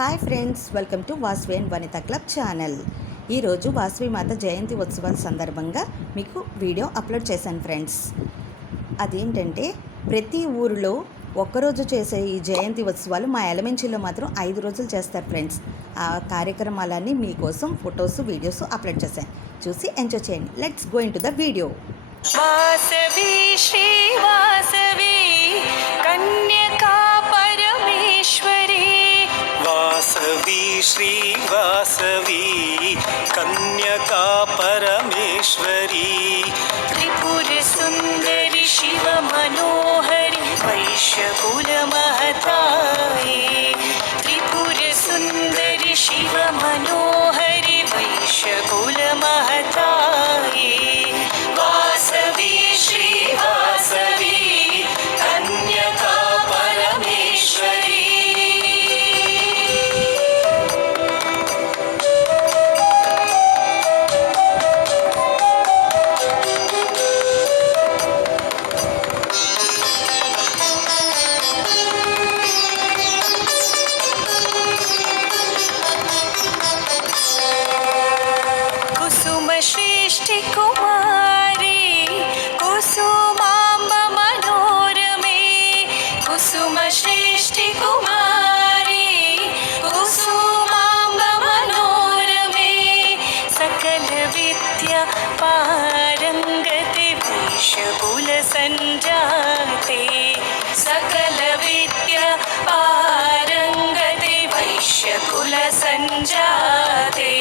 Hi friends, welcome to Vasavi and Vanitha club channel. ఈరోజు వాసవి మాత జయంతి ఉత్సవాల సందర్భంగా మీకు వీడియో అప్లోడ్ చేశాను ఫ్రెండ్స్. అదేంటంటే ప్రతి ఊరిలో ఒక్కరోజు చేసే ఈ జయంతి ఉత్సవాలు మా ఎలమెంచిలో మాత్రం 5 రోజులు చేస్తారు ఫ్రెండ్స్. ఆ కార్యక్రమాలన్నీ మీకోసం ఫొటోస్ వీడియోస్ అప్లోడ్ చేశాను, చూసి ఎంజాయ్ చేయండి. Let's go into the video. Vasavi Sri Vasavi Kanyaka Parameswari, Vasavi Sri Vasavi Kanyaka Parameswari, Tripura Sundari Shiva మనోహరి వైశ్యకుల మహతాయి, త్రిపుర సుందరి శివ మనోహరి వైశ్యకుల మహతాయి. వాసవి శ్రీ వాసవి కన్యకా పరమేశ్వరి. श्रेष्ठि कुमारी कुसुमाम्ब मनोरमे, कुसुम श्रेष्ठि कुमारी कुसुमाम्ब मनोरमे, सकल विद्या पारंगते वैश्यकुल संजाते, सकल विद्या पारंगते वैश्यकुल संजाते.